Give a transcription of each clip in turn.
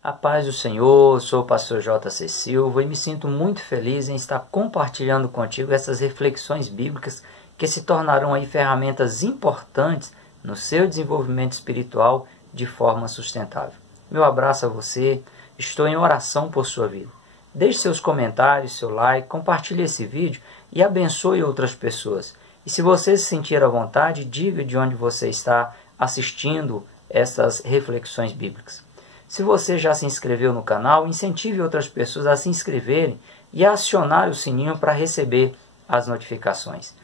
A paz do Senhor, sou o pastor J.C. Silva e me sinto muito feliz em estar compartilhando contigo essas reflexões bíblicas que se tornarão aí ferramentas importantes no seu desenvolvimento espiritual de forma sustentável. Meu abraço a você, estou em oração por sua vida. Deixe seus comentários, seu like, compartilhe esse vídeo e abençoe outras pessoas. E se você se sentir à vontade, diga de onde você está assistindo essas reflexões bíblicas. Se você já se inscreveu no canal, incentive outras pessoas a se inscreverem e a acionar o sininho para receber as notificações.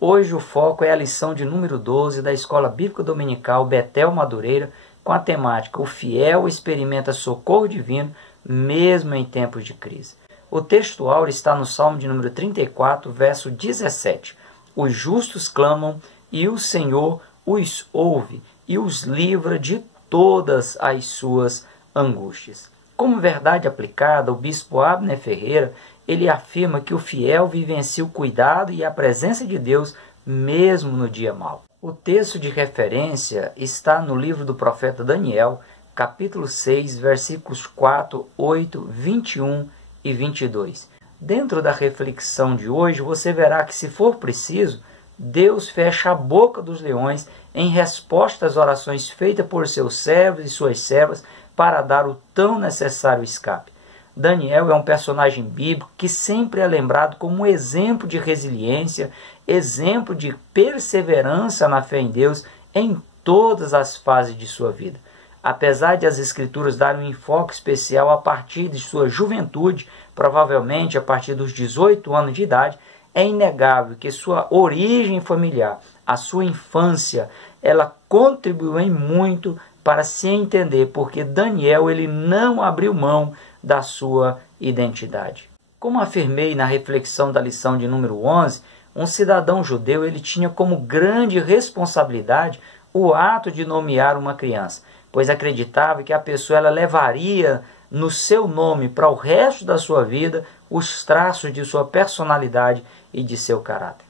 Hoje o foco é a lição de número 12 da Escola Bíblica Dominical Betel Madureira, com a temática O Fiel Experimenta Socorro Divino, mesmo em tempos de crise. O texto áureo está no Salmo de número 34, verso 17. Os justos clamam e o Senhor os ouve e os livra de todas as suas angústias. Como verdade aplicada, o bispo Abner Ferreira, ele afirma que o fiel vivencia o cuidado e a presença de Deus mesmo no dia mau. O texto de referência está no livro do profeta Daniel, capítulo 6, versículos 4, 8, 21 e 22. Dentro da reflexão de hoje, você verá que, se for preciso, Deus fecha a boca dos leões em resposta às orações feitas por seus servos e suas servas para dar o tão necessário escape. Daniel é um personagem bíblico que sempre é lembrado como um exemplo de resiliência, exemplo de perseverança na fé em Deus em todas as fases de sua vida. Apesar de as Escrituras darem um enfoque especial a partir de sua juventude, provavelmente a partir dos 18 anos de idade, é inegável que sua origem familiar, a sua infância, ela contribuiu em muito para se entender porque Daniel ele não abriu mão da sua identidade. Como afirmei na reflexão da lição de número 11, um cidadão judeu ele tinha como grande responsabilidade o ato de nomear uma criança, pois acreditava que a pessoa ela levaria no seu nome para o resto da sua vida os traços de sua personalidade e de seu caráter.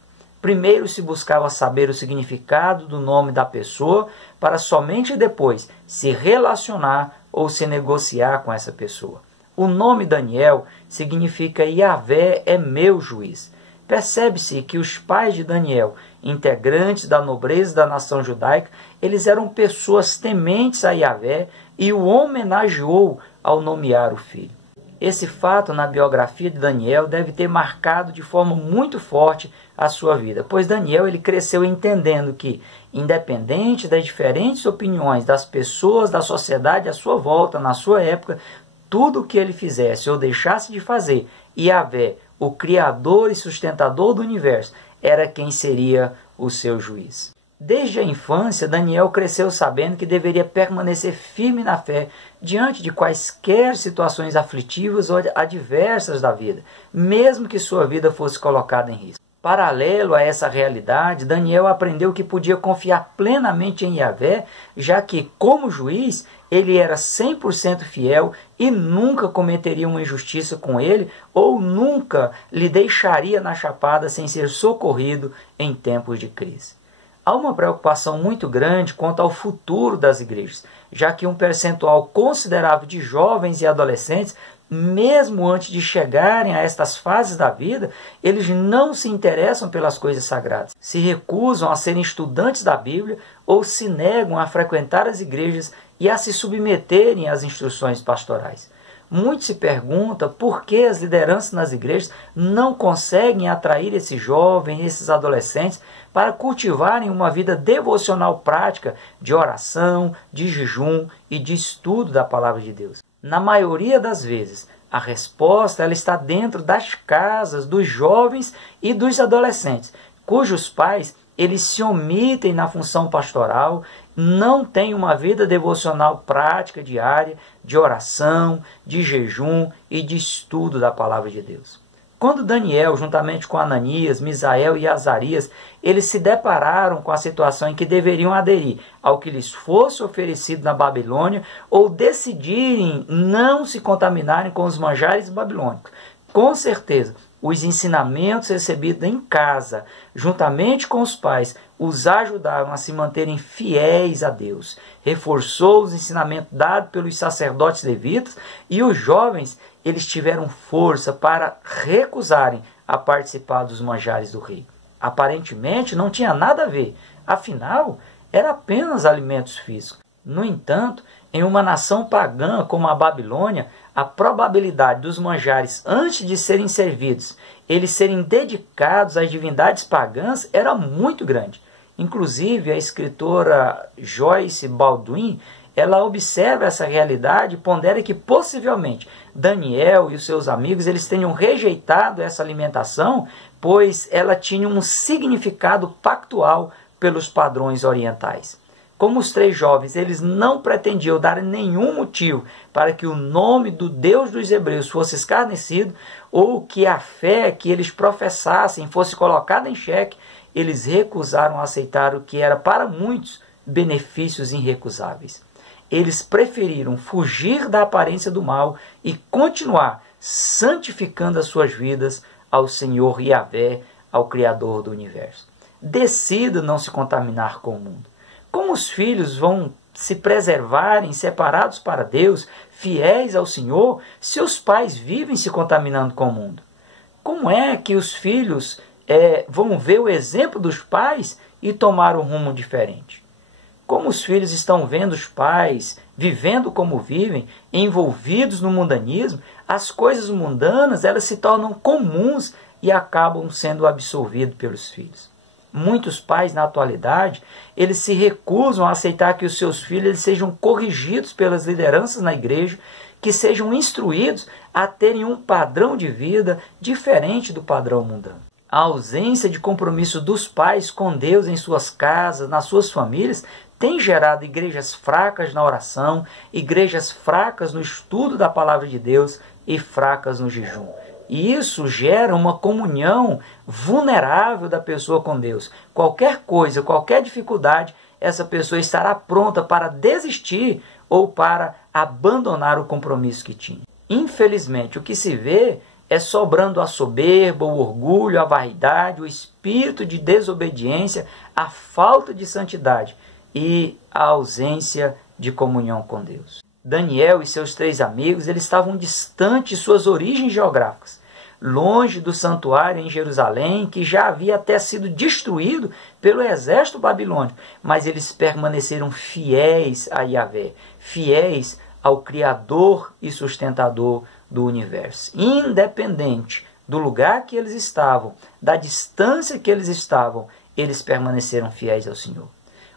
Primeiro se buscava saber o significado do nome da pessoa para somente depois se relacionar ou se negociar com essa pessoa. O nome Daniel significa Yahvé é meu juiz. Percebe-se que os pais de Daniel, integrantes da nobreza da nação judaica, eles eram pessoas tementes a Yahvé e o homenageou ao nomear o filho. Esse fato na biografia de Daniel deve ter marcado de forma muito forte a sua vida, pois Daniel ele cresceu entendendo que, independente das diferentes opiniões das pessoas da sociedade à sua volta, na sua época, tudo o que ele fizesse ou deixasse de fazer, Yahvé, o Criador e sustentador do universo, era quem seria o seu juiz. Desde a infância, Daniel cresceu sabendo que deveria permanecer firme na fé diante de quaisquer situações aflitivas ou adversas da vida, mesmo que sua vida fosse colocada em risco. Paralelo a essa realidade, Daniel aprendeu que podia confiar plenamente em Yahvé, já que, como juiz, ele era 100% fiel e nunca cometeria uma injustiça com ele ou nunca lhe deixaria na chapada sem ser socorrido em tempos de crise. Há uma preocupação muito grande quanto ao futuro das igrejas, já que um percentual considerável de jovens e adolescentes, mesmo antes de chegarem a estas fases da vida, eles não se interessam pelas coisas sagradas, se recusam a serem estudantes da Bíblia ou se negam a frequentar as igrejas e a se submeterem às instruções pastorais. Muito se pergunta por que as lideranças nas igrejas não conseguem atrair esses jovens, esses adolescentes, para cultivarem uma vida devocional prática de oração, de jejum e de estudo da palavra de Deus. Na maioria das vezes, a resposta ela está dentro das casas dos jovens e dos adolescentes, cujos pais eles se omitem na função pastoral, não têm uma vida devocional prática diária, de oração, de jejum e de estudo da palavra de Deus. Quando Daniel, juntamente com Ananias, Misael e Azarias, eles se depararam com a situação em que deveriam aderir ao que lhes fosse oferecido na Babilônia ou decidirem não se contaminarem com os manjares babilônicos, com certeza, os ensinamentos recebidos em casa, juntamente com os pais, os ajudaram a se manterem fiéis a Deus. Reforçou os ensinamentos dados pelos sacerdotes levitas e os jovens, eles tiveram força para recusarem a participar dos manjares do rei. Aparentemente não tinha nada a ver, afinal, era apenas alimentos físicos. No entanto, em uma nação pagã como a Babilônia, a probabilidade dos manjares, antes de serem servidos, eles serem dedicados às divindades pagãs, era muito grande. Inclusive, a escritora Joyce Baldwin, ela observa essa realidade e pondera que possivelmente Daniel e os seus amigos eles tenham rejeitado essa alimentação, pois ela tinha um significado pactual pelos padrões orientais. Como os três jovens eles não pretendiam dar nenhum motivo para que o nome do Deus dos Hebreus fosse escarnecido ou que a fé que eles professassem fosse colocada em xeque, eles recusaram aceitar o que era para muitos benefícios irrecusáveis. Eles preferiram fugir da aparência do mal e continuar santificando as suas vidas ao Senhor Yahvé, ao Criador do universo. Decida não se contaminar com o mundo. Como os filhos vão se preservarem separados para Deus, fiéis ao Senhor, se os pais vivem se contaminando com o mundo? Como é que os filhos vão ver o exemplo dos pais e tomar um rumo diferente? Como os filhos estão vendo os pais vivendo como vivem, envolvidos no mundanismo, as coisas mundanas elas se tornam comuns e acabam sendo absorvidas pelos filhos. Muitos pais na atualidade, eles se recusam a aceitar que os seus filhos eles sejam corrigidos pelas lideranças na igreja, que sejam instruídos a terem um padrão de vida diferente do padrão mundano. A ausência de compromisso dos pais com Deus em suas casas, nas suas famílias, tem gerado igrejas fracas na oração, igrejas fracas no estudo da palavra de Deus e fracas no jejum. E isso gera uma comunhão vulnerável da pessoa com Deus. Qualquer coisa, qualquer dificuldade, essa pessoa estará pronta para desistir ou para abandonar o compromisso que tinha. Infelizmente, o que se vê é sobrando a soberba, o orgulho, a vaidade, o espírito de desobediência, a falta de santidade e a ausência de comunhão com Deus. Daniel e seus três amigos eles estavam distantes de suas origens geográficas, longe do santuário em Jerusalém, que já havia até sido destruído pelo exército babilônico, mas eles permaneceram fiéis a Yahvé, fiéis ao Criador e sustentador do universo. Independente do lugar que eles estavam, da distância que eles estavam, eles permaneceram fiéis ao Senhor.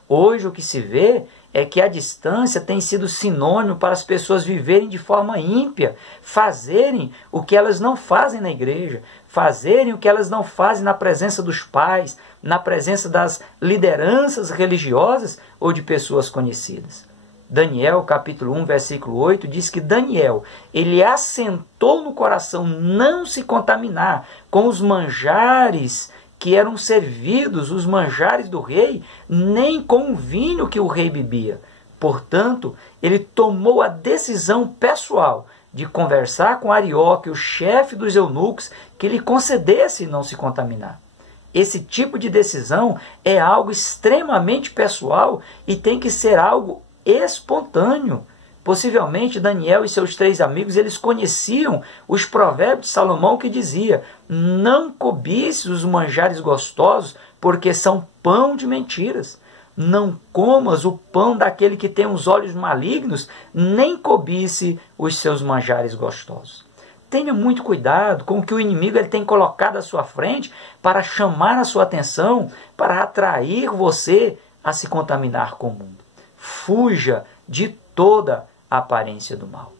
Hoje o que se vê é que a distância tem sido sinônimo para as pessoas viverem de forma ímpia, fazerem o que elas não fazem na igreja, fazerem o que elas não fazem na presença dos pais, na presença das lideranças religiosas ou de pessoas conhecidas. Daniel, capítulo 1, versículo 8, diz que Daniel, ele assentou no coração não se contaminar com os manjares que eram servidos, os manjares do rei, nem com o vinho que o rei bebia. Portanto, ele tomou a decisão pessoal de conversar com Arioque, o chefe dos eunucos, que lhe concedesse não se contaminar. Esse tipo de decisão é algo extremamente pessoal e tem que ser algo espontâneo. Possivelmente Daniel e seus três amigos eles conheciam os provérbios de Salomão que dizia: não cobices os manjares gostosos, porque são pão de mentiras. Não comas o pão daquele que tem os olhos malignos, nem cobice os seus manjares gostosos. Tenha muito cuidado com o que o inimigo ele tem colocado à sua frente para chamar a sua atenção, para atrair você a se contaminar com o mundo. Fuja de toda a aparência do mal.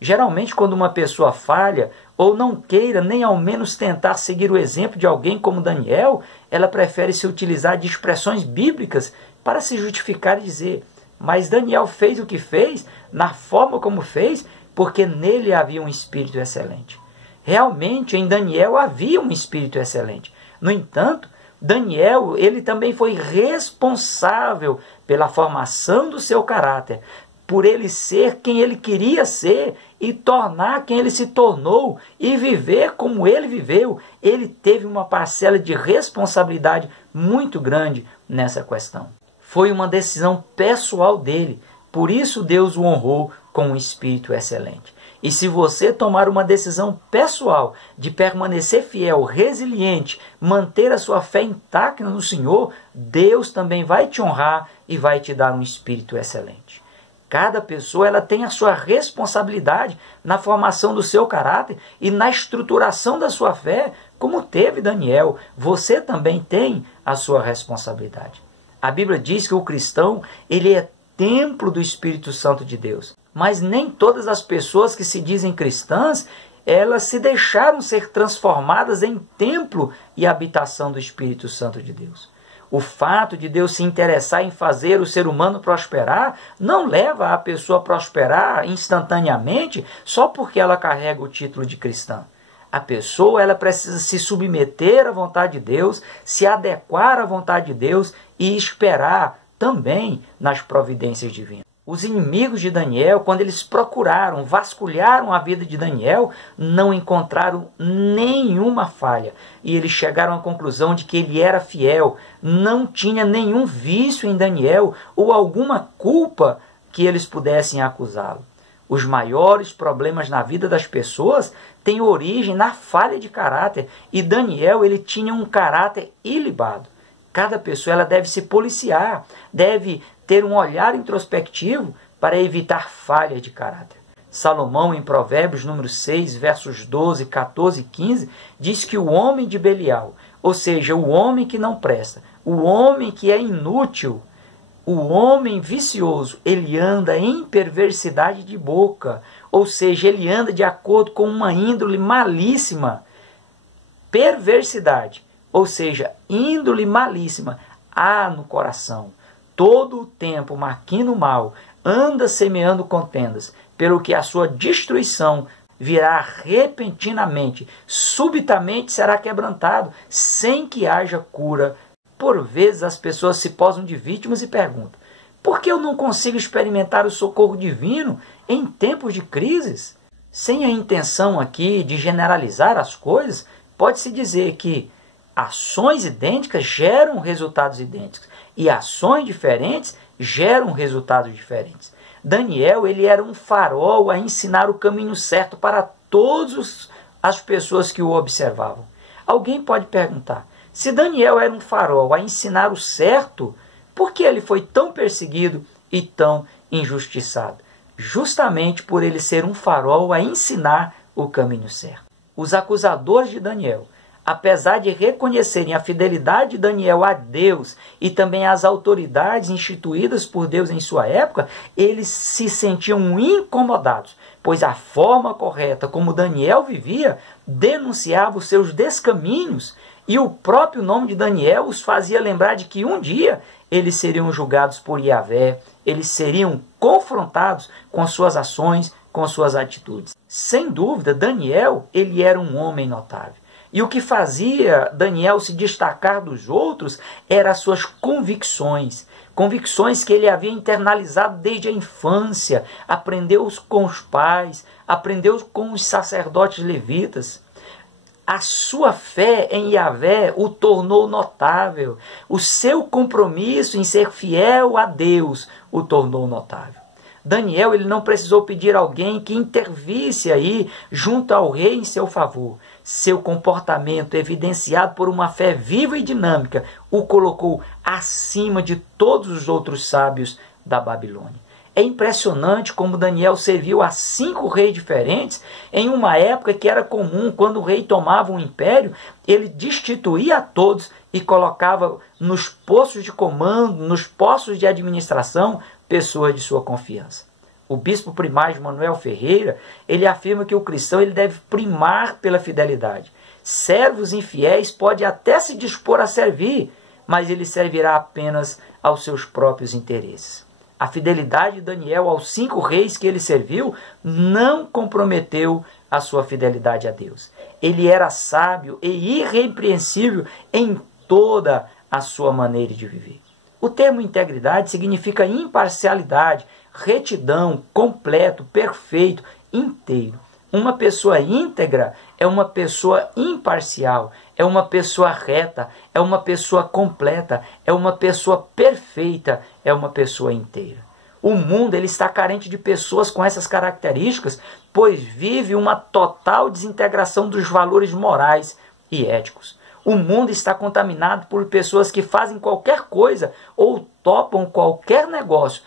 Geralmente, quando uma pessoa falha ou não queira nem ao menos tentar seguir o exemplo de alguém como Daniel, ela prefere se utilizar de expressões bíblicas para se justificar e dizer: mas Daniel fez o que fez, na forma como fez, porque nele havia um espírito excelente. Realmente, em Daniel havia um espírito excelente. No entanto, Daniel ele também foi responsável pela formação do seu caráter, por ele ser quem ele queria ser e tornar quem ele se tornou e viver como ele viveu, ele teve uma parcela de responsabilidade muito grande nessa questão. Foi uma decisão pessoal dele, por isso Deus o honrou com um espírito excelente. E se você tomar uma decisão pessoal de permanecer fiel, resiliente, manter a sua fé intacta no Senhor, Deus também vai te honrar e vai te dar um espírito excelente. Cada pessoa ela tem a sua responsabilidade na formação do seu caráter e na estruturação da sua fé, como teve Daniel. Você também tem a sua responsabilidade. A Bíblia diz que o cristão ele é templo do Espírito Santo de Deus. Mas nem todas as pessoas que se dizem cristãs, elas se deixaram ser transformadas em templo e habitação do Espírito Santo de Deus. O fato de Deus se interessar em fazer o ser humano prosperar não leva a pessoa a prosperar instantaneamente só porque ela carrega o título de cristã. A pessoa ela precisa se submeter à vontade de Deus, se adequar à vontade de Deus e esperar também nas providências divinas. Os inimigos de Daniel, quando eles procuraram, vasculharam a vida de Daniel, não encontraram nenhuma falha. E eles chegaram à conclusão de que ele era fiel, não tinha nenhum vício em Daniel ou alguma culpa que eles pudessem acusá-lo. Os maiores problemas na vida das pessoas têm origem na falha de caráter. E Daniel ele tinha um caráter ilibado. Cada pessoa ela deve se policiar, deve ter um olhar introspectivo para evitar falhas de caráter. Salomão, em Provérbios número 6, versos 12, 14 e 15, diz que o homem de Belial, ou seja, o homem que não presta, o homem que é inútil, o homem vicioso, ele anda em perversidade de boca, ou seja, ele anda de acordo com uma índole malíssima. Perversidade, ou seja, índole malíssima, há no coração. Todo o tempo maquina o mal, anda semeando contendas, pelo que a sua destruição virá repentinamente, subitamente será quebrantado, sem que haja cura. Por vezes as pessoas se posam de vítimas e perguntam: por que eu não consigo experimentar o socorro divino em tempos de crises? Sem a intenção aqui de generalizar as coisas, pode-se dizer que ações idênticas geram resultados idênticos e ações diferentes geram resultados diferentes. Daniel ele era um farol a ensinar o caminho certo para todas as pessoas que o observavam. Alguém pode perguntar, se Daniel era um farol a ensinar o certo, por que ele foi tão perseguido e tão injustiçado? Justamente por ele ser um farol a ensinar o caminho certo. Os acusadores de Daniel, apesar de reconhecerem a fidelidade de Daniel a Deus e também às autoridades instituídas por Deus em sua época, eles se sentiam incomodados, pois a forma correta como Daniel vivia denunciava os seus descaminhos e o próprio nome de Daniel os fazia lembrar de que um dia eles seriam julgados por Yahvé, eles seriam confrontados com suas ações, com suas atitudes. Sem dúvida, Daniel ele era um homem notável. E o que fazia Daniel se destacar dos outros eram as suas convicções. Convicções que ele havia internalizado desde a infância, aprendeu com os pais, aprendeu com os sacerdotes levitas. A sua fé em Yahvé o tornou notável. O seu compromisso em ser fiel a Deus o tornou notável. Daniel ele não precisou pedir a alguém que intervisse aí junto ao rei em seu favor. Seu comportamento, evidenciado por uma fé viva e dinâmica, o colocou acima de todos os outros sábios da Babilônia. É impressionante como Daniel serviu a 5 reis diferentes em uma época que era comum, quando o rei tomava um império, ele destituía a todos e colocava nos postos de comando, nos postos de administração, pessoas de sua confiança. O bispo primário Manuel Ferreira, ele afirma que o cristão ele deve primar pela fidelidade. Servos infiéis podem até se dispor a servir, mas ele servirá apenas aos seus próprios interesses. A fidelidade de Daniel aos 5 reis que ele serviu não comprometeu a sua fidelidade a Deus. Ele era sábio e irrepreensível em toda a sua maneira de viver. O termo integridade significa imparcialidade, retidão, completo, perfeito, inteiro. Uma pessoa íntegra é uma pessoa imparcial, é uma pessoa reta, é uma pessoa completa, é uma pessoa perfeita, é uma pessoa inteira. O mundo ele está carente de pessoas com essas características, pois vive uma total desintegração dos valores morais e éticos. O mundo está contaminado por pessoas que fazem qualquer coisa ou topam qualquer negócio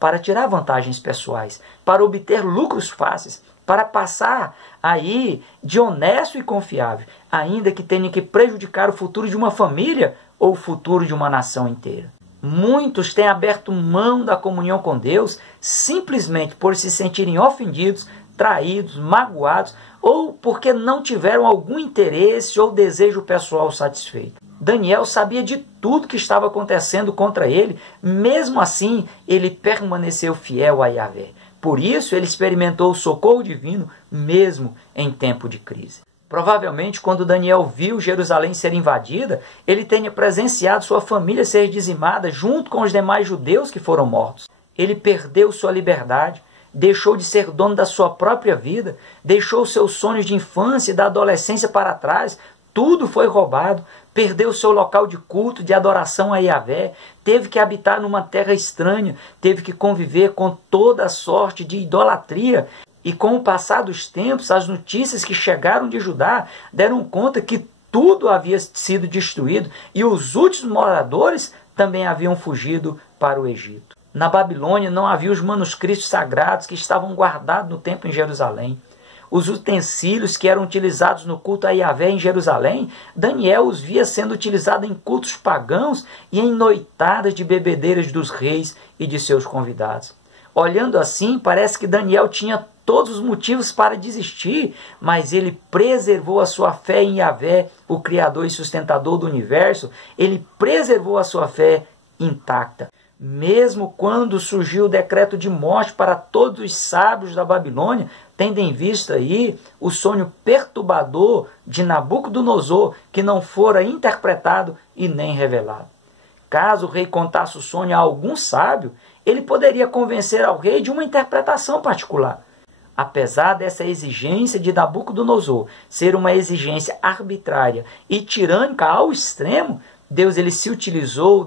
para tirar vantagens pessoais, para obter lucros fáceis, para passar aí de honesto e confiável, ainda que tenha que prejudicar o futuro de uma família ou o futuro de uma nação inteira. Muitos têm aberto mão da comunhão com Deus simplesmente por se sentirem ofendidos, traídos, magoados ou porque não tiveram algum interesse ou desejo pessoal satisfeito. Daniel sabia de tudo que estava acontecendo contra ele, mesmo assim ele permaneceu fiel a Yahvé. Por isso ele experimentou o socorro divino mesmo em tempo de crise. Provavelmente, quando Daniel viu Jerusalém ser invadida, ele tenha presenciado sua família ser dizimada junto com os demais judeus que foram mortos. Ele perdeu sua liberdade, deixou de ser dono da sua própria vida, deixou seus sonhos de infância e da adolescência para trás, tudo foi roubado, perdeu seu local de culto, de adoração a Yahvé, teve que habitar numa terra estranha, teve que conviver com toda a sorte de idolatria. E com o passar dos tempos, as notícias que chegaram de Judá deram conta que tudo havia sido destruído e os últimos moradores também haviam fugido para o Egito. Na Babilônia não havia os manuscritos sagrados que estavam guardados no templo em Jerusalém. Os utensílios que eram utilizados no culto a Yahvé em Jerusalém, Daniel os via sendo utilizados em cultos pagãos e em noitadas de bebedeiras dos reis e de seus convidados. Olhando assim, parece que Daniel tinha todos os motivos para desistir, mas ele preservou a sua fé em Yahvé, o Criador e sustentador do universo. Ele preservou a sua fé intacta. Mesmo quando surgiu o decreto de morte para todos os sábios da Babilônia, tendo em vista aí o sonho perturbador de Nabucodonosor, que não fora interpretado e nem revelado. Caso o rei contasse o sonho a algum sábio, ele poderia convencer ao rei de uma interpretação particular. Apesar dessa exigência de Nabucodonosor ser uma exigência arbitrária e tirânica ao extremo, Deus ele se utilizou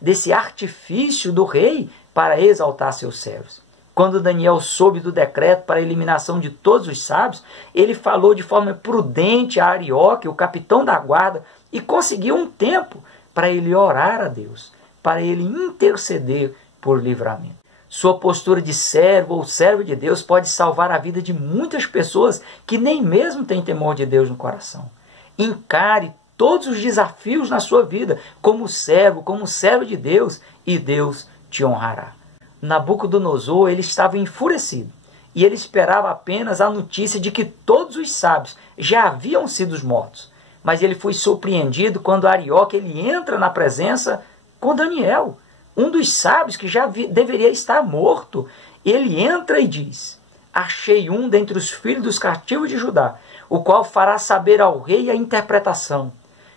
desse artifício do rei para exaltar seus servos. Quando Daniel soube do decreto para a eliminação de todos os sábios, ele falou de forma prudente a Arioque, o capitão da guarda, e conseguiu um tempo para ele orar a Deus, para ele interceder por livramento. Sua postura de servo ou servo de Deus pode salvar a vida de muitas pessoas que nem mesmo têm temor de Deus no coração. Encare todos os desafios na sua vida como servo de Deus, e Deus te honrará. Nabucodonosor ele estava enfurecido e ele esperava apenas a notícia de que todos os sábios já haviam sido mortos. Mas ele foi surpreendido quando Arioque ele entra na presença com Daniel, um dos sábios que já deveria estar morto. Ele entra e diz: achei um dentre os filhos dos cativos de Judá, o qual fará saber ao rei a interpretação.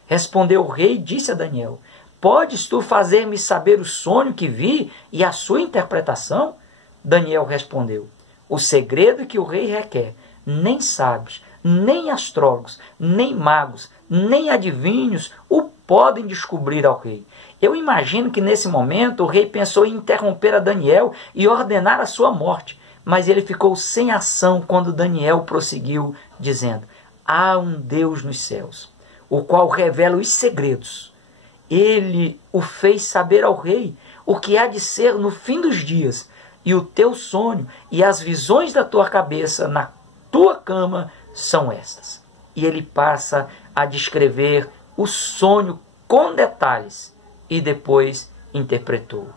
Respondeu o rei e disse a Daniel: podes tu fazer-me saber o sonho que vi e a sua interpretação? Daniel respondeu: o segredo que o rei requer, nem sábios, nem astrólogos, nem magos, nem adivinhos o podem descobrir ao rei. Eu imagino que nesse momento o rei pensou em interromper a Daniel e ordenar a sua morte, mas ele ficou sem ação quando Daniel prosseguiu, dizendo: há um Deus nos céus, o qual revela os segredos. Ele o fez saber ao rei o que há de ser no fim dos dias, e o teu sonho e as visões da tua cabeça na tua cama são estas. E ele passa a descrever o sonho com detalhes e depois interpretou.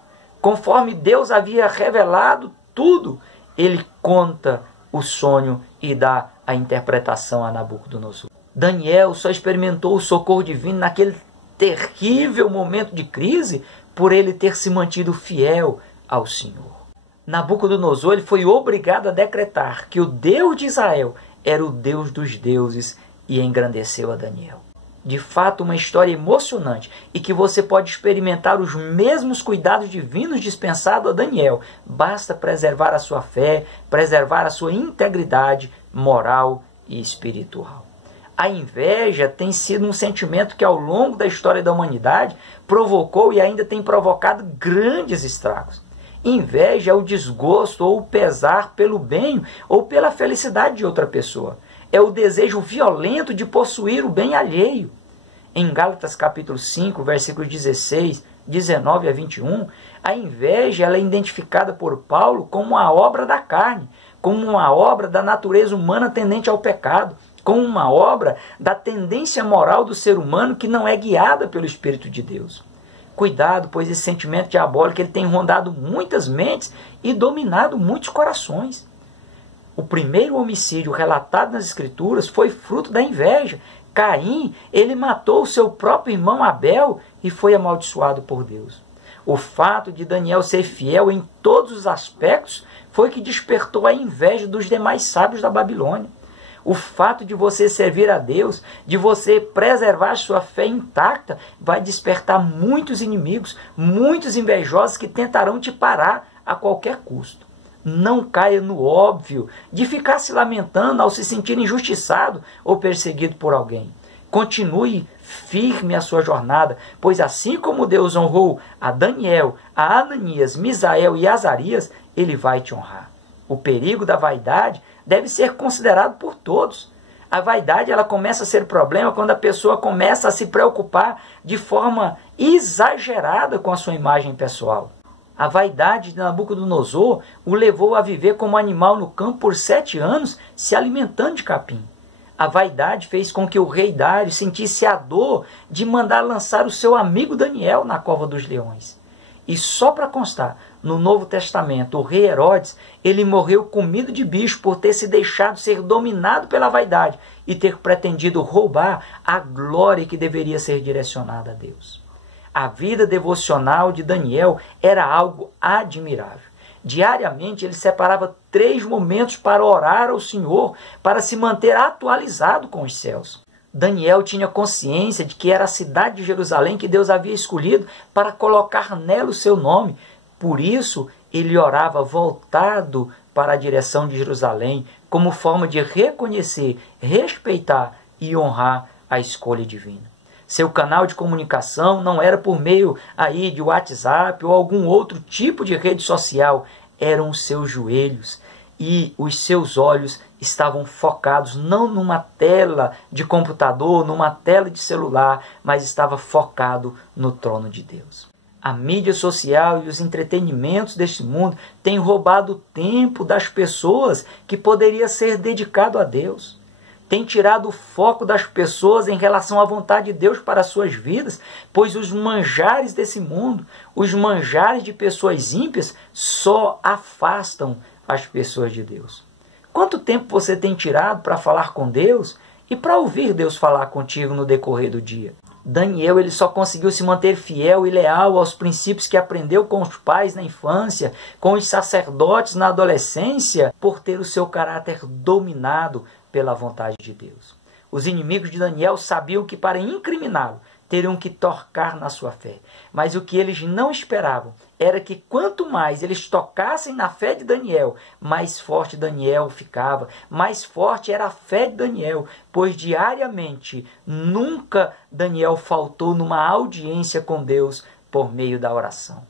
Conforme Deus havia revelado tudo, ele conta o sonho e dá a interpretação a Nabucodonosor. Daniel só experimentou o socorro divino naquele terrível momento de crise por ele ter se mantido fiel ao Senhor. Nabucodonosor ele foi obrigado a decretar que o Deus de Israel era o Deus dos deuses e engrandeceu a Daniel. de fato uma história emocionante e que você pode experimentar os mesmos cuidados divinos dispensados a Daniel. Basta preservar a sua fé, preservar a sua integridade moral e espiritual. A inveja tem sido um sentimento que ao longo da história da humanidade provocou e ainda tem provocado grandes estragos. Inveja é o desgosto ou o pesar pelo bem ou pela felicidade de outra pessoa. É o desejo violento de possuir o bem alheio. Em Gálatas capítulo 5, versículos 16, 19 a 21, a inveja ela é identificada por Paulo como uma obra da carne, como uma obra da natureza humana tendente ao pecado, como uma obra da tendência moral do ser humano que não é guiada pelo Espírito de Deus. Cuidado, pois esse sentimento diabólico ele tem rondado muitas mentes e dominado muitos corações. O primeiro homicídio relatado nas Escrituras foi fruto da inveja. Caim, ele matou o seu próprio irmão Abel e foi amaldiçoado por Deus. O fato de Daniel ser fiel em todos os aspectos foi que despertou a inveja dos demais sábios da Babilônia. O fato de você servir a Deus, de você preservar sua fé intacta, vai despertar muitos inimigos, muitos invejosos que tentarão te parar a qualquer custo. Não caia no óbvio de ficar se lamentando ao se sentir injustiçado ou perseguido por alguém. Continue firme a sua jornada, pois assim como Deus honrou a Daniel, a Ananias, Misael e Azarias, Ele vai te honrar. O perigo da vaidade deve ser considerado por todos. A vaidade ela começa a ser problema quando a pessoa começa a se preocupar de forma exagerada com a sua imagem pessoal. A vaidade de Nabucodonosor o levou a viver como animal no campo por 7 anos, se alimentando de capim. A vaidade fez com que o rei Dário sentisse a dor de mandar lançar o seu amigo Daniel na cova dos leões. E só para constar, no Novo Testamento, o rei Herodes, ele morreu comido de bicho por ter se deixado ser dominado pela vaidade e ter pretendido roubar a glória que deveria ser direcionada a Deus. A vida devocional de Daniel era algo admirável. Diariamente ele separava 3 momentos para orar ao Senhor, para se manter atualizado com os céus. Daniel tinha consciência de que era a cidade de Jerusalém que Deus havia escolhido para colocar nela o seu nome. Por isso, ele orava voltado para a direção de Jerusalém, como forma de reconhecer, respeitar e honrar a escolha divina. Seu canal de comunicação não era por meio aí de WhatsApp ou algum outro tipo de rede social, eram os seus joelhos e os seus olhos estavam focados não numa tela de computador, numa tela de celular, mas estava focado no trono de Deus. A mídia social e os entretenimentos deste mundo têm roubado o tempo das pessoas que poderia ser dedicado a Deus. Tem tirado o foco das pessoas em relação à vontade de Deus para as suas vidas, pois os manjares desse mundo, os manjares de pessoas ímpias, só afastam as pessoas de Deus. Quanto tempo você tem tirado para falar com Deus e para ouvir Deus falar contigo no decorrer do dia? Daniel ele só conseguiu se manter fiel e leal aos princípios que aprendeu com os pais na infância, com os sacerdotes na adolescência, por ter o seu caráter dominado pela vontade de Deus. Os inimigos de Daniel sabiam que para incriminá-lo teriam que tocar na sua fé. Mas o que eles não esperavam era que quanto mais eles tocassem na fé de Daniel, mais forte Daniel ficava, mais forte era a fé de Daniel, pois diariamente nunca Daniel faltou numa audiência com Deus por meio da oração.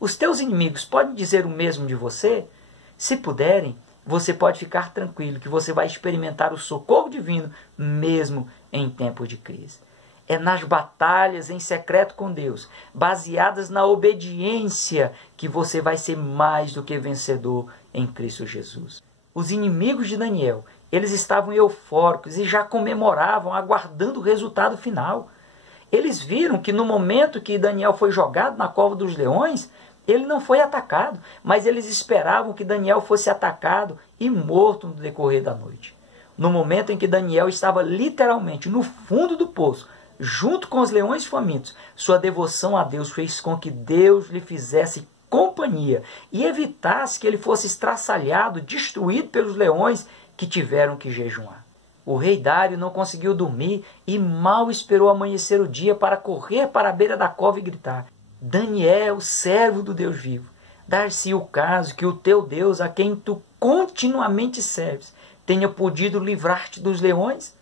Os teus inimigos podem dizer o mesmo de você? Se puderem, você pode ficar tranquilo que você vai experimentar o socorro divino mesmo em tempos de crise. É nas batalhas em secreto com Deus, baseadas na obediência, que você vai ser mais do que vencedor em Cristo Jesus. Os inimigos de Daniel, eles estavam eufóricos e já comemoravam, aguardando o resultado final. Eles viram que no momento que Daniel foi jogado na cova dos leões, ele não foi atacado, mas eles esperavam que Daniel fosse atacado e morto no decorrer da noite. No momento em que Daniel estava literalmente no fundo do poço, junto com os leões famintos, sua devoção a Deus fez com que Deus lhe fizesse companhia e evitasse que ele fosse estraçalhado, destruído pelos leões que tiveram que jejuar. O rei Dário não conseguiu dormir e mal esperou amanhecer o dia para correr para a beira da cova e gritar: Daniel, servo do Deus vivo, dar-se o caso que o teu Deus, a quem tu continuamente serves, tenha podido livrar-te dos leões?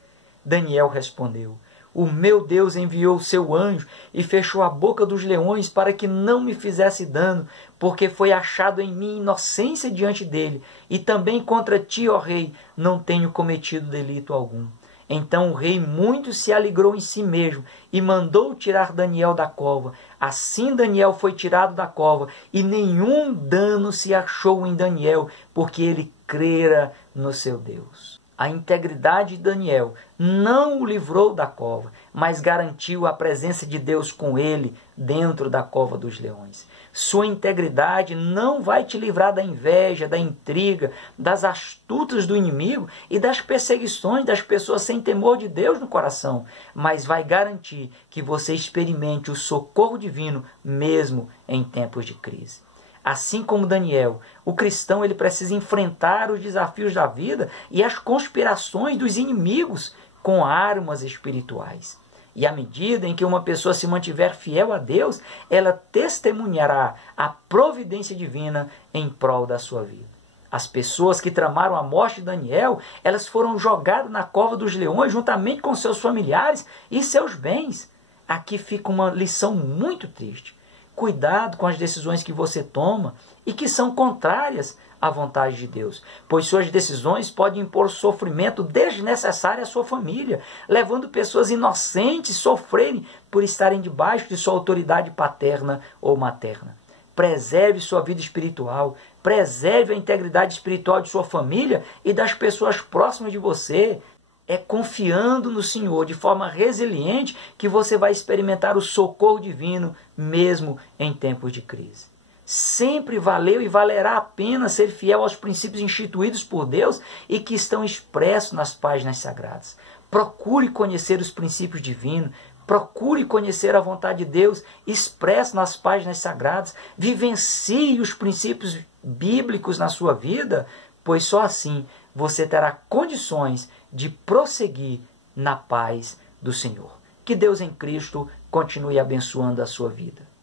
Daniel respondeu: O meu Deus enviou o seu anjo e fechou a boca dos leões para que não me fizesse dano, porque foi achado em mim inocência diante dele, e também contra ti, ó rei, não tenho cometido delito algum. Então o rei muito se alegrou em si mesmo e mandou tirar Daniel da cova. Assim Daniel foi tirado da cova e nenhum dano se achou em Daniel, porque ele crera no seu Deus. A integridade de Daniel não o livrou da cova, mas garantiu a presença de Deus com ele dentro da cova dos leões. Sua integridade não vai te livrar da inveja, da intriga, das astutas do inimigo e das perseguições das pessoas sem temor de Deus no coração, mas vai garantir que você experimente o socorro divino mesmo em tempos de crise. Assim como Daniel, o cristão ele precisa enfrentar os desafios da vida e as conspirações dos inimigos com armas espirituais. E à medida em que uma pessoa se mantiver fiel a Deus, ela testemunhará a providência divina em prol da sua vida. As pessoas que tramaram a morte de Daniel, elas foram jogadas na cova dos leões juntamente com seus familiares e seus bens. Aqui fica uma lição muito triste. Cuidado com as decisões que você toma e que são contrárias à vontade de Deus, pois suas decisões podem impor sofrimento desnecessário à sua família, levando pessoas inocentes a sofrerem por estarem debaixo de sua autoridade paterna ou materna. Preserve sua vida espiritual, preserve a integridade espiritual de sua família e das pessoas próximas de você. É confiando no Senhor de forma resiliente que você vai experimentar o socorro divino mesmo em tempos de crise. Sempre valeu e valerá a pena ser fiel aos princípios instituídos por Deus e que estão expressos nas páginas sagradas. Procure conhecer os princípios divinos, procure conhecer a vontade de Deus expressa nas páginas sagradas, vivencie os princípios bíblicos na sua vida, pois só assim você terá condições de prosseguir na paz do Senhor. Que Deus em Cristo continue abençoando a sua vida.